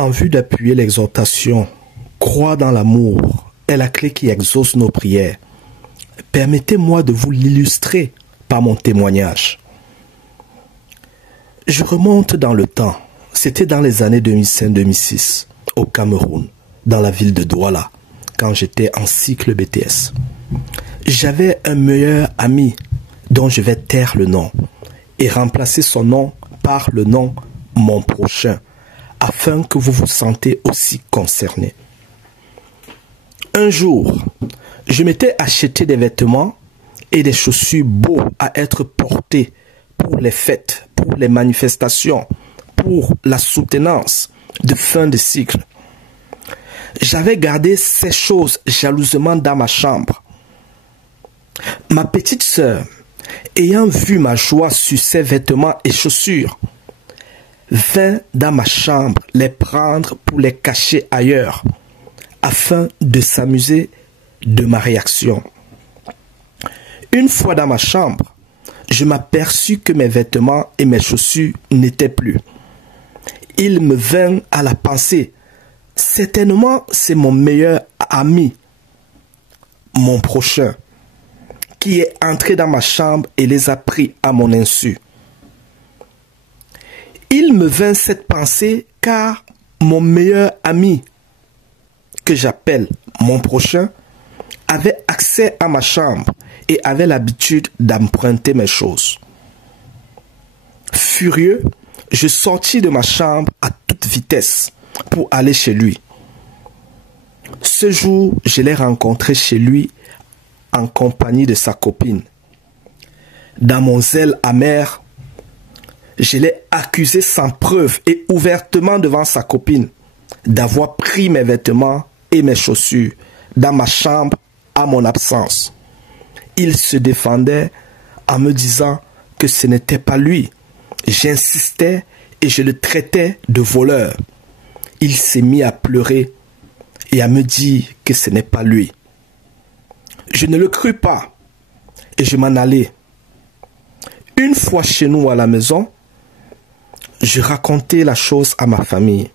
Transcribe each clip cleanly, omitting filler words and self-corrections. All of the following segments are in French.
En vue d'appuyer l'exhortation, croire dans l'amour est la clé qui exauce nos prières. Permettez-moi de vous l'illustrer par mon témoignage. Je remonte dans le temps. C'était dans les années 2005-2006, au Cameroun, dans la ville de Douala, quand j'étais en cycle BTS. J'avais un meilleur ami dont je vais taire le nom et remplacer son nom par le nom « mon prochain » afin que vous vous sentez aussi concerné. Un jour, je m'étais acheté des vêtements et des chaussures beaux à être portés pour les fêtes, pour les manifestations, pour la soutenance de fin de cycle. J'avais gardé ces choses jalousement dans ma chambre. Ma petite sœur, ayant vu ma joie sur ces vêtements et chaussures, vint dans ma chambre les prendre pour les cacher ailleurs, afin de s'amuser de ma réaction. Une fois dans ma chambre, je m'aperçus que mes vêtements et mes chaussures n'étaient plus. Il me vint à la pensée, certainement c'est mon meilleur ami, mon prochain, qui est entré dans ma chambre et les a pris à mon insu. Il me vint cette pensée car mon meilleur ami, que j'appelle mon prochain, avait accès à ma chambre et avait l'habitude d'emprunter mes choses. Furieux, je sortis de ma chambre à toute vitesse pour aller chez lui. Ce jour, je l'ai rencontré chez lui en compagnie de sa copine. Dans mon zèle amer, je l'ai accusé sans preuve et ouvertement devant sa copine d'avoir pris mes vêtements et mes chaussures dans ma chambre à mon absence. Il se défendait en me disant que ce n'était pas lui. J'insistais et je le traitais de voleur. Il s'est mis à pleurer et à me dire que ce n'est pas lui. Je ne le crus pas et je m'en allai. Une fois chez nous à la maison, je racontais la chose à ma famille.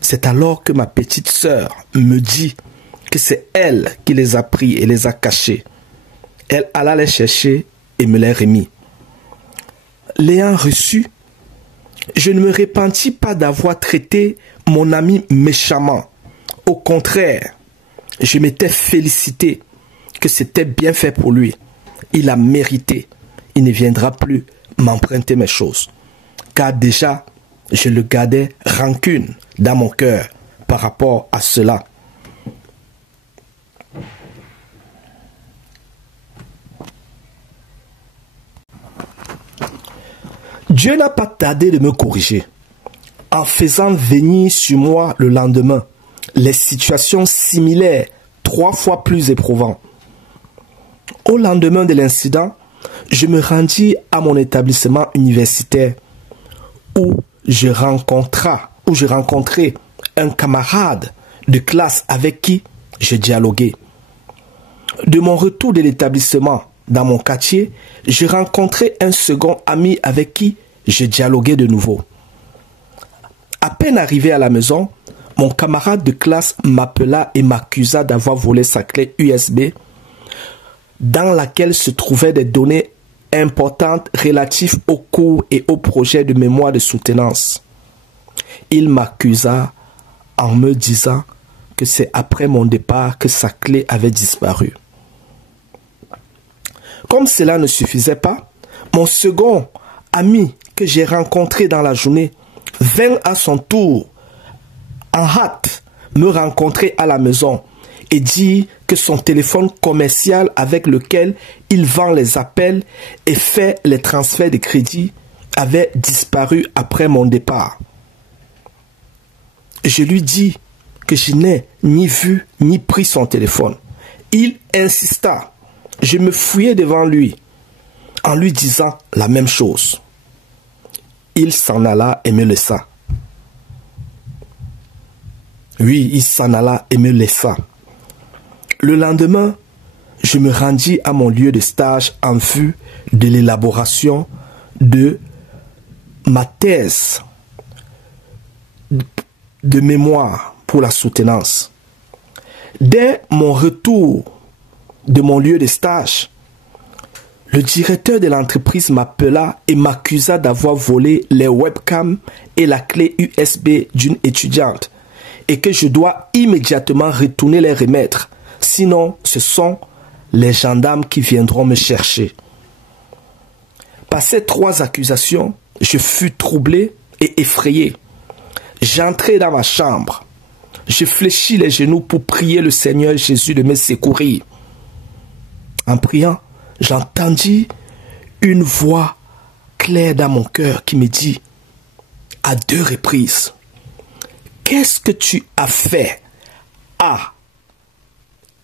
C'est alors que ma petite sœur me dit que c'est elle qui les a pris et les a cachés. Elle alla les chercher et me les remit. L'ayant reçu, je ne me repentis pas d'avoir traité mon ami méchamment. Au contraire, je m'étais félicité que c'était bien fait pour lui. Il a mérité. Il ne viendra plus m'emprunter mes choses. Car déjà, je le gardais rancune dans mon cœur par rapport à cela. Dieu n'a pas tardé de me corriger en faisant venir sur moi le lendemain les situations similaires 3 fois plus éprouvantes. Au lendemain de l'incident, je me rendis à mon établissement universitaire où je rencontrai un camarade de classe avec qui je dialoguais. De mon retour de l'établissement dans mon quartier, je rencontrai un second ami avec qui je dialoguais de nouveau. À peine arrivé à la maison, mon camarade de classe m'appela et m'accusa d'avoir volé sa clé USB dans laquelle se trouvaient des données importantes relatives aux cours et aux projets de mémoire de soutenance. Il m'accusa en me disant que c'est après mon départ que sa clé avait disparu. Comme cela ne suffisait pas, mon second ami que j'ai rencontré dans la journée vint à son tour en hâte me rencontrer à la maison et dit que son téléphone commercial avec lequel il vend les appels et fait les transferts de crédit avait disparu après mon départ. Je lui dis que je n'ai ni vu ni pris son téléphone. Il insista. Je me fouillais devant lui en lui disant la même chose. Il s'en alla et me laissa. Oui, il s'en alla et me laissa. Le lendemain, je me rendis à mon lieu de stage en vue de l'élaboration de ma thèse de mémoire pour la soutenance. Dès mon retour de mon lieu de stage, le directeur de l'entreprise m'appela et m'accusa d'avoir volé les webcams et la clé USB d'une étudiante et que je dois immédiatement retourner les remettre. Sinon, ce sont les gendarmes qui viendront me chercher. Par ces 3 accusations, je fus troublé et effrayé. J'entrai dans ma chambre. Je fléchis les genoux pour prier le Seigneur Jésus de me secourir. En priant, j'entendis une voix claire dans mon cœur qui me dit à 2 reprises: qu'est-ce que tu as fait? Ah,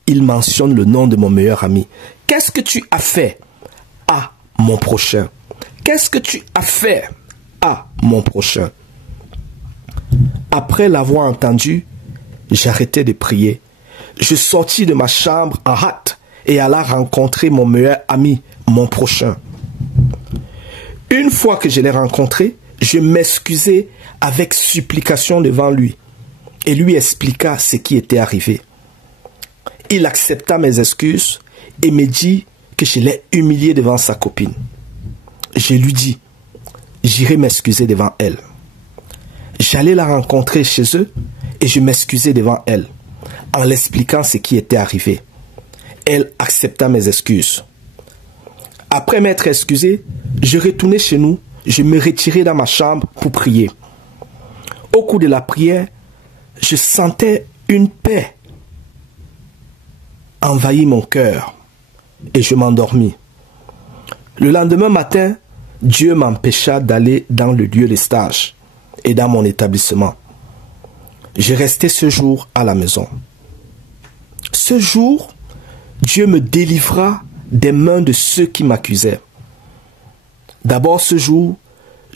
il mentionne le nom de mon meilleur ami. Qu'est-ce que tu as fait? Ah, mon prochain. Qu'est-ce que tu as fait? Ah, mon prochain. Après l'avoir entendu, j'arrêtai de prier. Je sortis de ma chambre en hâte et alla rencontrer mon meilleur ami, mon prochain. Une fois que je l'ai rencontré, je m'excusai avec supplication devant lui et lui expliqua ce qui était arrivé. Il accepta mes excuses et me dit que je l'ai humilié devant sa copine. Je lui dis: j'irai m'excuser devant elle. J'allais la rencontrer chez eux et je m'excusai devant elle, en l'expliquant ce qui était arrivé. Elle accepta mes excuses. Après m'être excusé, je retournai chez nous, je me retirai dans ma chambre pour prier. Au cours de la prière, je sentais une paix envahir mon cœur et je m'endormis. Le lendemain matin, Dieu m'empêcha d'aller dans le lieu de stage et dans mon établissement. Je restai ce jour à la maison. Ce jour, Dieu me délivra des mains de ceux qui m'accusaient. D'abord ce jour,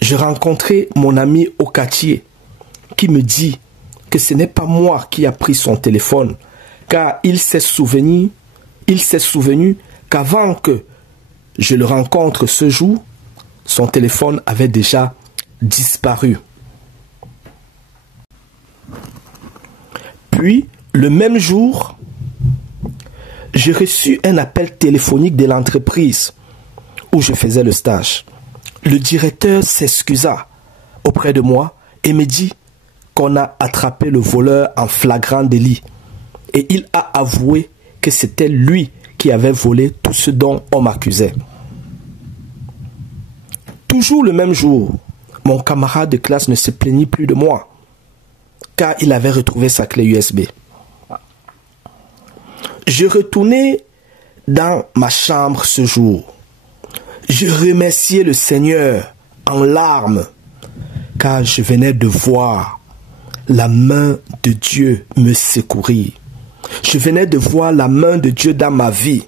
je rencontrai mon ami au quartier qui me dit que ce n'est pas moi qui a pris son téléphone, car il s'est souvenu qu'avant que je le rencontre ce jour, son téléphone avait déjà disparu. Puis, le même jour, j'ai reçu un appel téléphonique de l'entreprise où je faisais le stage. Le directeur s'excusa auprès de moi et me dit qu'on a attrapé le voleur en flagrant délit. Et il a avoué que c'était lui qui avait volé tout ce dont on m'accusait. Toujours le même jour, mon camarade de classe ne se plaignit plus de moi, car il avait retrouvé sa clé USB. Je retournai dans ma chambre ce jour. Je remerciais le Seigneur en larmes, car je venais de voir la main de Dieu me secourir. Je venais de voir la main de Dieu dans ma vie.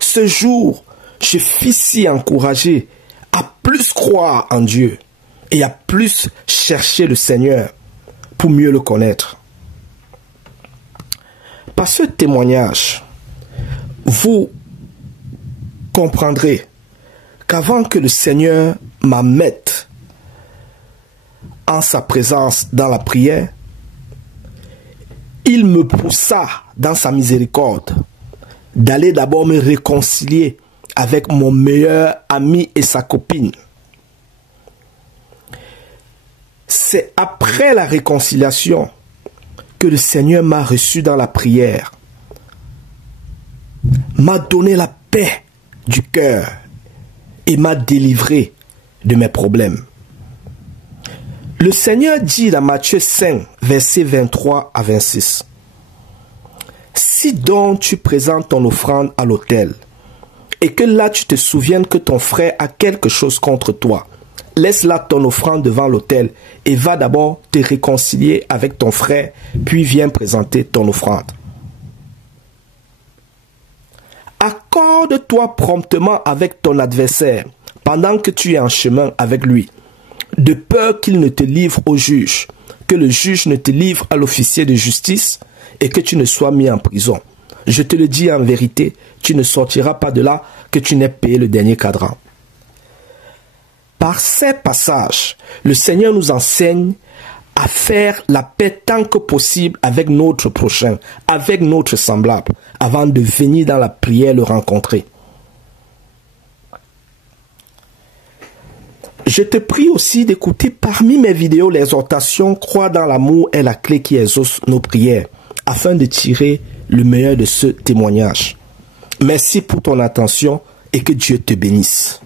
Ce jour, je fus si encouragé à plus croire en Dieu et à plus chercher le Seigneur pour mieux le connaître. Par ce témoignage, vous comprendrez qu'avant que le Seigneur m'amène en sa présence dans la prière, il me poussa dans sa miséricorde d'aller d'abord me réconcilier avec mon meilleur ami et sa copine. C'est après la réconciliation que le Seigneur m'a reçu dans la prière, m'a donné la paix du cœur et m'a délivré de mes problèmes. Le Seigneur dit dans Matthieu 5, versets 23 à 26, « Si donc tu présentes ton offrande à l'autel, et que là tu te souviennes que ton frère a quelque chose contre toi, laisse là ton offrande devant l'autel et va d'abord te réconcilier avec ton frère, puis viens présenter ton offrande. Accorde-toi promptement avec ton adversaire pendant que tu es en chemin avec lui, de peur qu'il ne te livre au juge, que le juge ne te livre à l'officier de justice et que tu ne sois mis en prison. Je te le dis en vérité, tu ne sortiras pas de là que tu n'aies payé le dernier cadran. » Par ces passages, le Seigneur nous enseigne à à faire la paix tant que possible avec notre prochain, avec notre semblable, avant de venir dans la prière le rencontrer. Je te prie aussi d'écouter parmi mes vidéos l'exhortation « Croire dans l'amour est la clé qui exauce nos prières » afin de tirer le meilleur de ce témoignage. Merci pour ton attention et que Dieu te bénisse.